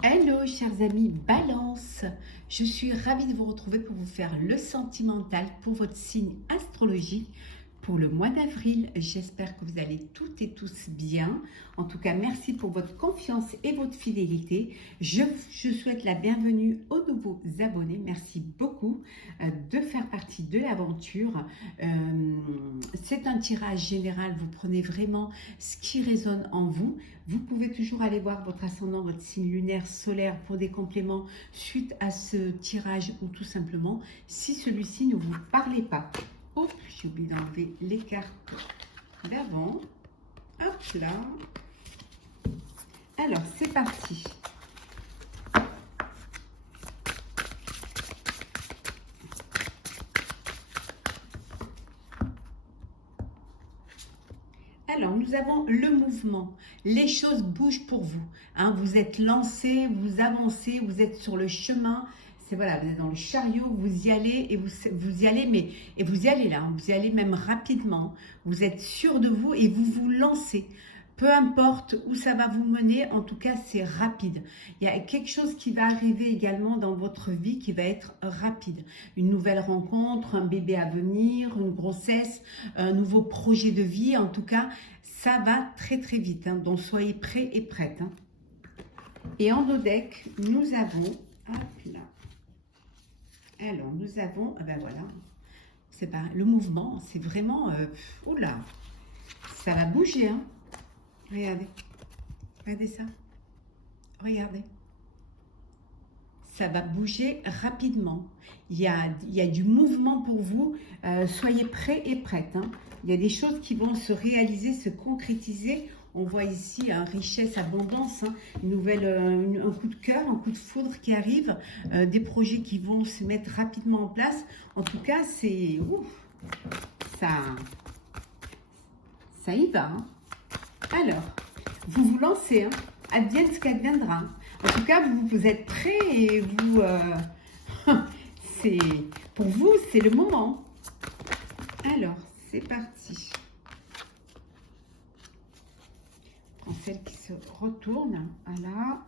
Hello chers amis Balance, je suis ravie de vous retrouver pour vous faire le sentimental pour votre signe astrologique pour le mois d'avril. J'espère que vous allez toutes et tous bien. En tout cas, merci pour votre confiance et votre fidélité. Je souhaite la bienvenue aux nouveaux abonnés. Merci beaucoup de faire partie de l'aventure. C'est un tirage général. Vous prenez vraiment ce qui résonne en vous. Vous pouvez toujours aller voir votre ascendant, votre signe lunaire, solaire pour des compléments suite à ce tirage ou tout simplement si celui-ci ne vous parlait pas. Hop, j'ai oublié d'enlever les cartes d'avant. Hop là. Alors, c'est parti. Alors, nous avons le mouvement. Les choses bougent pour vous. Hein, vous êtes lancé, vous avancez, vous êtes sur le chemin. C'est voilà, vous êtes dans le chariot, vous y allez et vous y allez, mais et vous y allez là, hein, vous y allez même rapidement. Vous êtes sûr de vous et vous vous lancez. Peu importe où ça va vous mener, en tout cas c'est rapide. Il y a quelque chose qui va arriver également dans votre vie qui va être rapide. Une nouvelle rencontre, un bébé à venir, une grossesse, un nouveau projet de vie. En tout cas, ça va très très vite. Hein, donc soyez prêts et prêtes. Hein. Et en dos deck, nous avons... Hop là. Alors, nous avons... Ah ben voilà. C'est pas le mouvement, c'est vraiment... oh là, ça va bouger, hein. Regardez. Regardez ça. Regardez. Ça va bouger rapidement. Il y a du mouvement pour vous. Soyez prêts et prêtes. Hein. Il y a des choses qui vont se réaliser, se concrétiser. On voit ici richesse, abondance, hein, un coup de cœur, un coup de foudre qui arrive, des projets qui vont se mettre rapidement en place. En tout cas, c'est... Ça y va. Hein. Alors, vous vous lancez, hein, advienne ce qu'adviendra. En tout cas, vous êtes prêts et vous, pour vous, c'est le moment. Alors, c'est parti. Je prends celle qui se retourne. Voilà.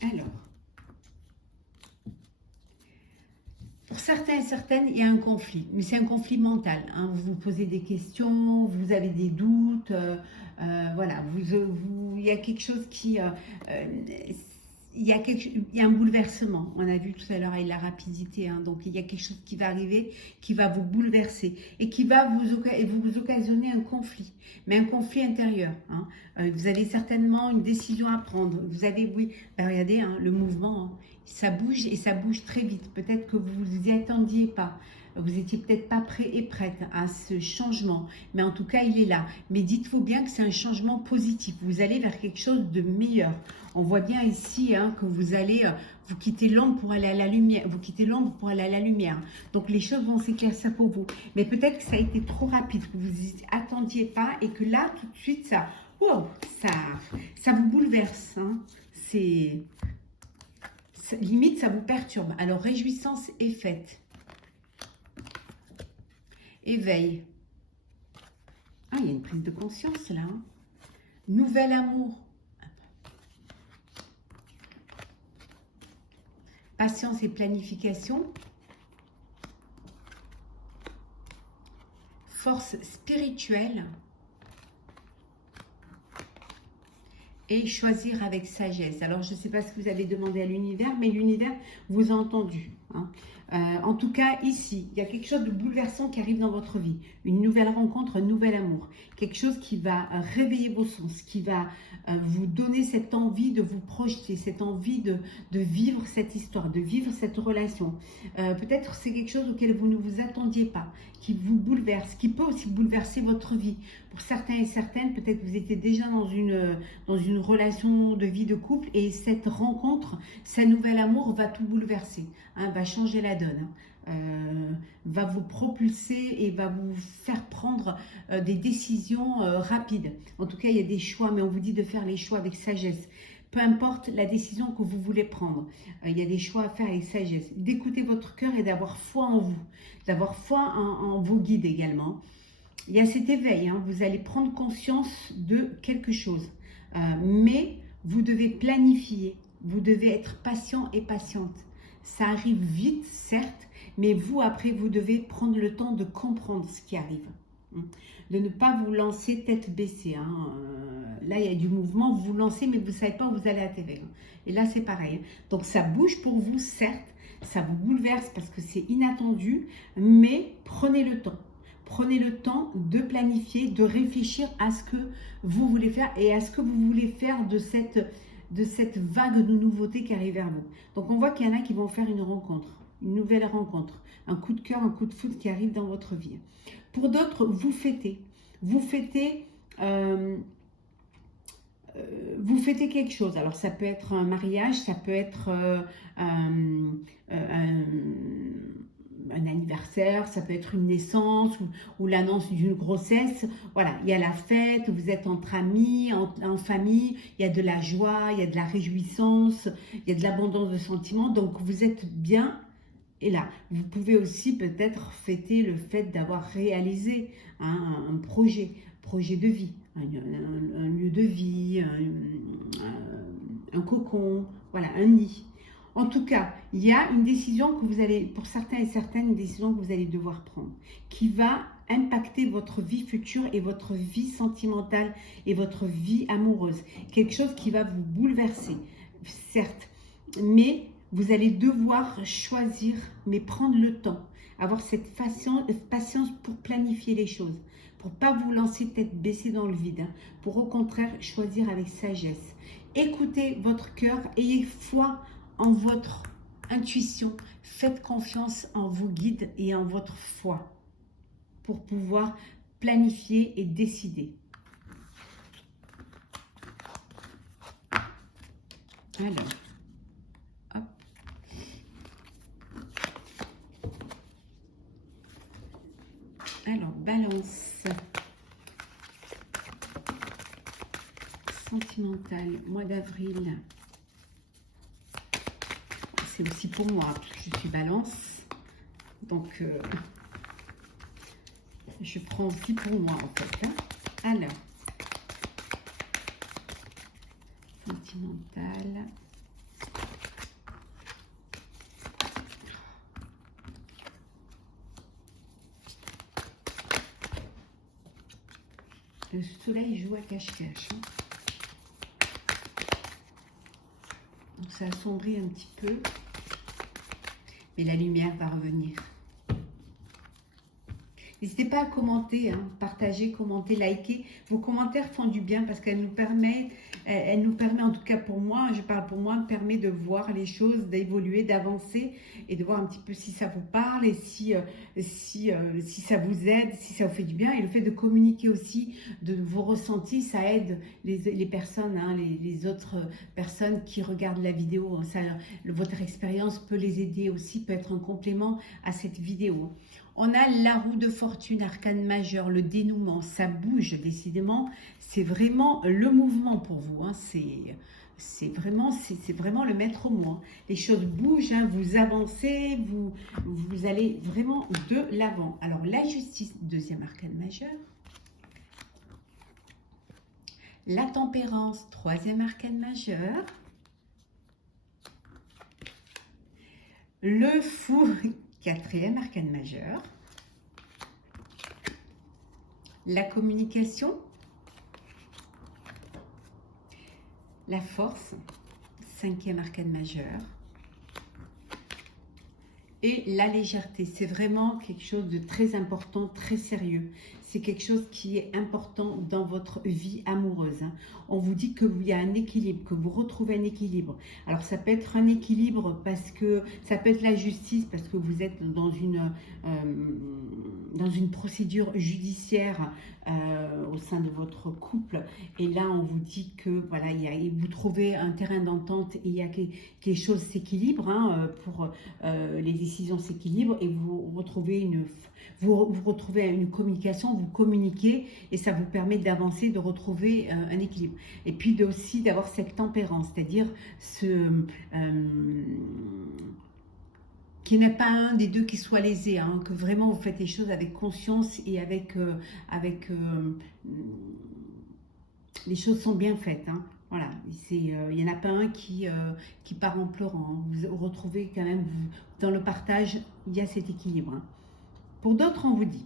Alors, pour certains et certaines, il y a un conflit, mais c'est un conflit mental. Hein. Vous vous posez des questions, vous avez des doutes, voilà, il y a quelque chose qui... il y a un bouleversement, on a vu tout à l'heure avec la rapidité, hein, donc il y a quelque chose qui va arriver, qui va vous bouleverser et qui va vous occasionner un conflit, mais un conflit intérieur. Hein. Vous avez certainement une décision à prendre, vous avez, oui, ben regardez, hein, le mouvement, hein, ça bouge et ça bouge très vite, peut-être que vous ne vous y attendiez pas. Vous n'étiez peut-être pas prêt et prête à ce changement, mais en tout cas, il est là. Mais dites-vous bien que c'est un changement positif. Vous allez vers quelque chose de meilleur. On voit bien ici hein, que vous allez, vous quittez l'ombre pour aller à la lumière. Vous quittez l'ombre pour aller à la lumière. Donc les choses vont s'éclaircir pour vous. Mais peut-être que ça a été trop rapide, que vous n'y attendiez pas et que là, tout de suite, ça vous bouleverse. Hein. Limite, ça vous perturbe. Alors, réjouissance est faite. Éveil. Ah, il y a une prise de conscience là. Hein. Nouvel amour. Patience et planification. Force spirituelle. Et choisir avec sagesse. Alors, je ne sais pas ce que vous avez demandé à l'univers, mais l'univers vous a entendu. Hein. En tout cas, ici, il y a quelque chose de bouleversant qui arrive dans votre vie. Une nouvelle rencontre, un nouvel amour. Quelque chose qui va réveiller vos sens, qui va vous donner cette envie de vous projeter, cette envie de vivre cette histoire, de vivre cette relation. Peut-être c'est quelque chose auquel vous ne vous attendiez pas, qui vous bouleverse, qui peut aussi bouleverser votre vie. Pour certains et certaines, peut-être vous étiez déjà dans une relation de vie de couple et cette rencontre, ce nouvel amour va tout bouleverser, hein, va changer la donne, va vous propulser et va vous faire prendre des décisions rapides. En tout cas, il y a des choix, mais on vous dit de faire les choix avec sagesse. peu importe la décision que vous voulez prendre. Il y a des choix à faire avec sagesse. D'écouter votre cœur et d'avoir foi en vous, d'avoir foi en vos guides également. Il y a cet éveil, hein, vous allez prendre conscience de quelque chose, mais vous devez planifier, vous devez être patient et patiente. Ça arrive vite, certes, mais vous, après, vous devez prendre le temps de comprendre ce qui arrive. De ne pas vous lancer tête baissée. Hein. Là, il y a du mouvement, vous vous lancez, mais vous ne savez pas où vous allez atterrir. Et là, c'est pareil. Donc, ça bouge pour vous, certes, ça vous bouleverse parce que c'est inattendu, mais prenez le temps. Prenez le temps de planifier, de réfléchir à ce que vous voulez faire et à ce que vous voulez faire de cette vague de nouveautés qui arrive vers vous. Donc, on voit qu'il y en a qui vont faire une rencontre, une nouvelle rencontre, un coup de cœur, un coup de foudre qui arrive dans votre vie. Pour d'autres, vous fêtez. Vous fêtez quelque chose. Alors, ça peut être un mariage, ça peut être un anniversaire, ça peut être une naissance ou l'annonce d'une grossesse. Voilà, il y a la fête, vous êtes entre amis, en famille, il y a de la joie, il y a de la réjouissance, il y a de l'abondance de sentiments. Donc, vous êtes bien. Et là, vous pouvez aussi peut-être fêter le fait d'avoir réalisé un projet de vie, un lieu de vie, un cocon, voilà, un nid. En tout cas, il y a une décision que vous allez, pour certains et certaines, une décision que vous allez devoir prendre, qui va impacter votre vie future et votre vie sentimentale et votre vie amoureuse. Quelque chose qui va vous bouleverser, certes, mais vous allez devoir choisir, mais prendre le temps, avoir cette patience pour planifier les choses, pour ne pas vous lancer tête baissée dans le vide, hein, pour au contraire choisir avec sagesse. Écoutez votre cœur, ayez foi en votre intuition, faites confiance en vos guides et en votre foi pour pouvoir planifier et décider. Alors, hop. Alors, balance. Sentimental, mois d'avril. C'est aussi pour moi, parce que je suis balance. Donc, je prends aussi pour moi, en fait. Hein. Alors, sentimental. Le soleil joue à cache-cache. Hein. Donc, ça assombrit un petit peu. Mais la lumière va revenir. N'hésitez pas à commenter, hein, partager, commenter, liker. Vos commentaires font du bien parce qu'elles nous permettent, en tout cas pour moi, je parle pour moi, permet de voir les choses, d'évoluer, d'avancer et de voir un petit peu si ça vous parle et si ça vous aide, si ça vous fait du bien. Et le fait de communiquer aussi de vos ressentis, ça aide les personnes, hein, les autres personnes qui regardent la vidéo. Ça, votre expérience peut les aider aussi, peut être un complément à cette vidéo. On a la roue de fortune, arcane majeur, le dénouement, ça bouge décidément. C'est vraiment le mouvement pour vous. Hein. C'est vraiment le maître mot. Hein. Les choses bougent, hein. Vous avancez, vous allez vraiment de l'avant. Alors la justice, deuxième arcane majeur. La tempérance, troisième arcane majeur. Le fou, quatrième arcane majeur. La communication. La force, cinquième arcane majeur. Et la légèreté, c'est vraiment quelque chose de très important, très sérieux. C'est quelque chose qui est important dans votre vie amoureuse. Hein. On vous dit qu'il y a un équilibre, que vous retrouvez un équilibre. Alors ça peut être un équilibre parce que ça peut être la justice, parce que vous êtes dans une procédure judiciaire au sein de votre couple. Et là, on vous dit que voilà, vous trouvez un terrain d'entente et il y a que les choses s'équilibrent, hein, pour les décisions s'équilibrent et vous retrouvez une communication, vous communiquez et ça vous permet d'avancer, de retrouver un équilibre. Et puis aussi d'avoir cette tempérance, c'est-à-dire qu'il n'y en a pas un des deux qui soit lésé, hein, que vraiment vous faites les choses avec conscience et les choses sont bien faites. Hein. Voilà, il n'y en a pas un qui part en pleurant. Hein. Vous retrouvez quand même, dans le partage, il y a cet équilibre. Hein. Pour d'autres, on vous dit,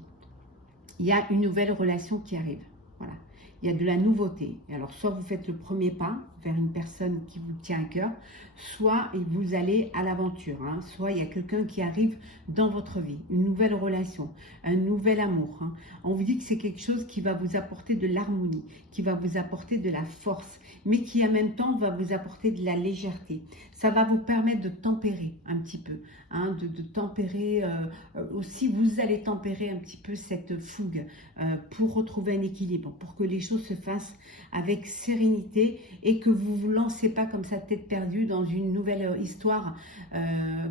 il y a une nouvelle relation qui arrive. Voilà. Il y a de la nouveauté. Alors, soit vous faites le premier pas vers une personne qui vous tient à cœur, soit vous allez à l'aventure. Hein. Soit il y a quelqu'un qui arrive dans votre vie, une nouvelle relation, un nouvel amour. Hein. On vous dit que c'est quelque chose qui va vous apporter de l'harmonie, qui va vous apporter de la force, mais qui en même temps va vous apporter de la légèreté. Ça va vous permettre de tempérer un petit peu, hein, de tempérer aussi, vous allez tempérer un petit peu cette fougue pour retrouver un équilibre, pour que les choses se fassent avec sérénité et que vous ne vous lancez pas comme ça tête perdue dans une nouvelle histoire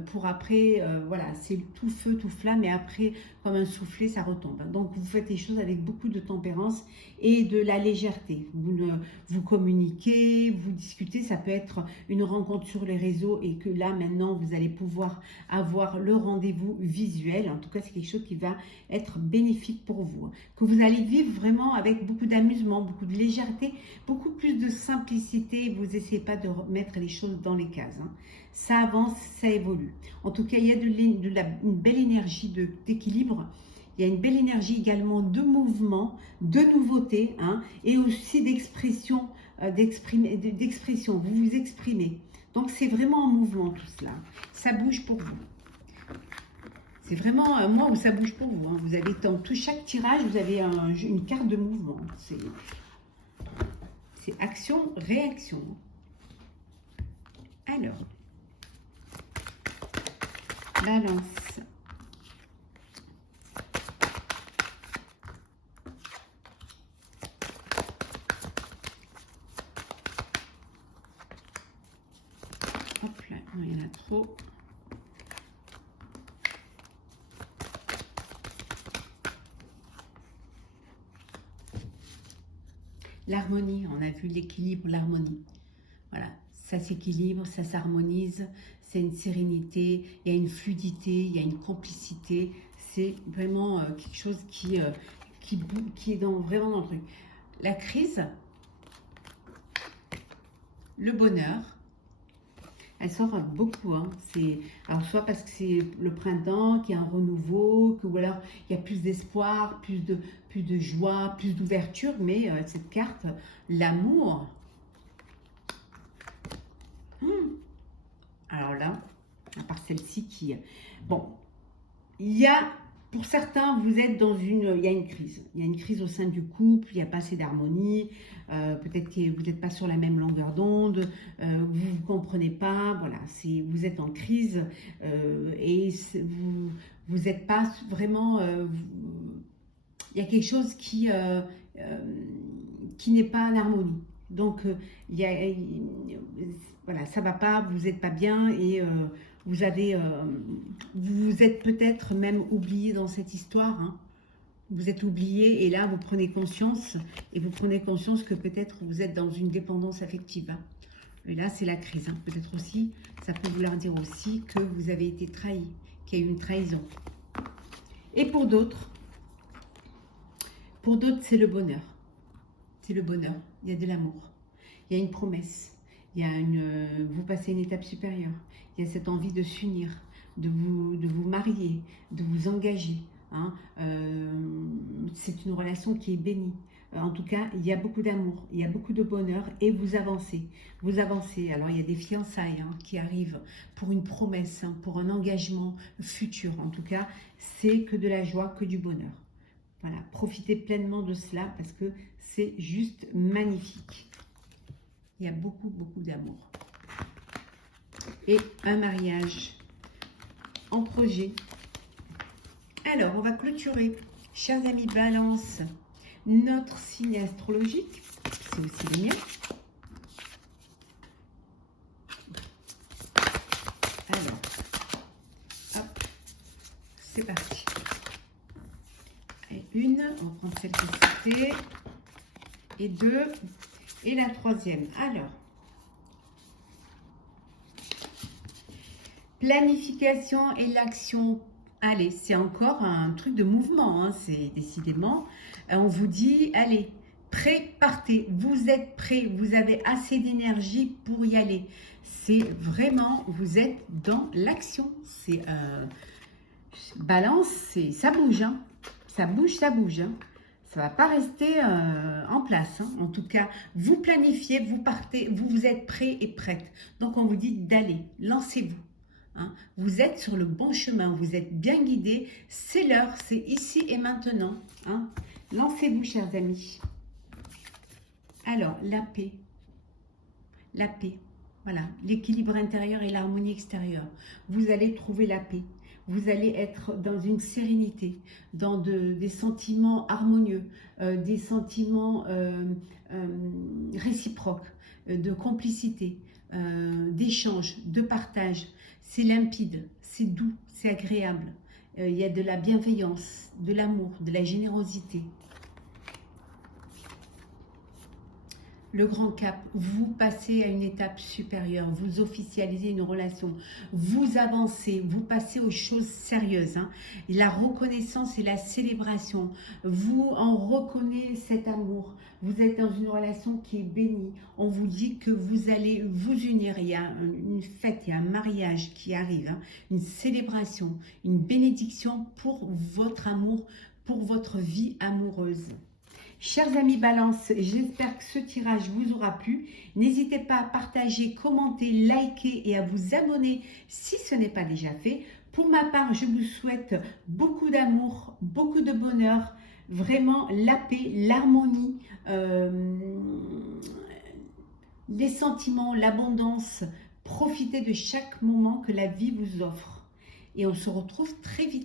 pour après, voilà, c'est tout feu, tout flamme et après, comme un soufflet, ça retombe. Donc, vous faites les choses avec beaucoup de tempérance et de la légèreté. Vous communiquez, vous discutez, ça peut être une rencontre sur les réseaux et que là, maintenant, vous allez pouvoir avoir le rendez-vous visuel. En tout cas, c'est quelque chose qui va être bénéfique pour vous. Que vous allez vivre vraiment avec beaucoup d'amusement, beaucoup de légèreté, beaucoup plus de simplicité. Vous n'essayez pas de mettre les choses dans les cases. Hein. Ça avance, ça évolue. En tout cas, il y a une belle énergie d'équilibre. Il y a une belle énergie également de mouvement, de nouveauté, hein, et aussi d'expression, d'expression. Vous vous exprimez. Donc, c'est vraiment en mouvement tout cela. Ça bouge pour vous. C'est vraiment un mois où ça bouge pour vous. Hein. Vous avez dans chaque tirage, vous avez une carte de mouvement. C'est action, réaction. Alors, Balance. Hop là, non, il y en a trop. L'harmonie, on a vu l'équilibre, l'harmonie. Voilà, ça s'équilibre, ça s'harmonise, c'est une sérénité, il y a une fluidité, il y a une complicité. C'est vraiment quelque chose qui est vraiment dans le truc. La crise, le bonheur, elle sort beaucoup. Hein. Alors soit parce que c'est le printemps, qu'il y a un renouveau, ou alors il y a plus d'espoir, plus de joie, plus d'ouverture, mais cette carte, l'amour. Alors là, à part celle-ci qui... Bon, il y a... Pour certains, vous êtes dans il y a une crise. Il y a une crise au sein du couple, il n'y a pas assez d'harmonie, peut-être que vous n'êtes pas sur la même longueur d'onde, vous ne comprenez pas, voilà, vous êtes en crise et vous n'êtes pas vraiment... il y a quelque chose qui n'est pas en harmonie. Donc, voilà, ça ne va pas, vous n'êtes pas bien et... vous êtes peut-être même oublié dans cette histoire. Hein. Vous êtes oublié et là, vous prenez conscience. Et vous prenez conscience que peut-être vous êtes dans une dépendance affective. Hein. Et là, c'est la crise. Hein. Peut-être aussi, ça peut vouloir dire aussi que vous avez été trahi, qu'il y a eu une trahison. Et pour d'autres, c'est le bonheur. C'est le bonheur. Il y a de l'amour. Il y a une promesse. Vous passez une étape supérieure. Il y a cette envie de s'unir, de vous marier, de vous engager. Hein. C'est une relation qui est bénie. En tout cas, il y a beaucoup d'amour, il y a beaucoup de bonheur et vous avancez. Vous avancez. Alors, il y a des fiançailles qui arrivent pour une promesse, pour un engagement futur. En tout cas, c'est que de la joie, que du bonheur. Voilà, profitez pleinement de cela parce que c'est juste magnifique. Il y a beaucoup, beaucoup d'amour. Et un mariage en projet. Alors, on va clôturer, chers amis Balance, notre signe astrologique. C'est aussi le mien. Alors, hop, c'est parti. Allez. une, on va prendre celle qui c'était, et deux, et la troisième. Alors, planification et l'action. Allez, c'est encore un truc de mouvement, hein, c'est décidément. On vous dit, allez, prêt, partez. Vous êtes prêt, vous avez assez d'énergie pour y aller. C'est vraiment, vous êtes dans l'action. C'est balance, ça bouge, hein. Ça bouge, ça bouge. Hein. Ça ne va pas rester en place. Hein. En tout cas, vous planifiez, vous partez, vous êtes prêt et prête. Donc, on vous dit d'aller, lancez-vous. Hein. Vous êtes sur le bon chemin, vous êtes bien guidé. C'est l'heure, c'est ici et maintenant. Hein. Lancez-vous, chers amis. Alors, la paix. La paix. Voilà, l'équilibre intérieur et l'harmonie extérieure. Vous allez trouver la paix. Vous allez être dans une sérénité, dans des sentiments harmonieux, des sentiments réciproques, de complicité, d'échange, de partage. C'est limpide, c'est doux, c'est agréable. Il y a de la bienveillance, de l'amour, de la générosité. Le grand cap, vous passez à une étape supérieure, vous officialisez une relation, vous avancez, vous passez aux choses sérieuses. Hein. La reconnaissance et la célébration, vous en reconnaissez cet amour, vous êtes dans une relation qui est bénie, on vous dit que vous allez vous unir, il y a une fête, il y a un mariage qui arrive, hein. Une célébration, une bénédiction pour votre amour, pour votre vie amoureuse. Chers amis Balance, j'espère que ce tirage vous aura plu. N'hésitez pas à partager, commenter, liker et à vous abonner si ce n'est pas déjà fait. Pour ma part, je vous souhaite beaucoup d'amour, beaucoup de bonheur, vraiment la paix, l'harmonie, les sentiments, l'abondance. Profitez de chaque moment que la vie vous offre. Et on se retrouve très vite.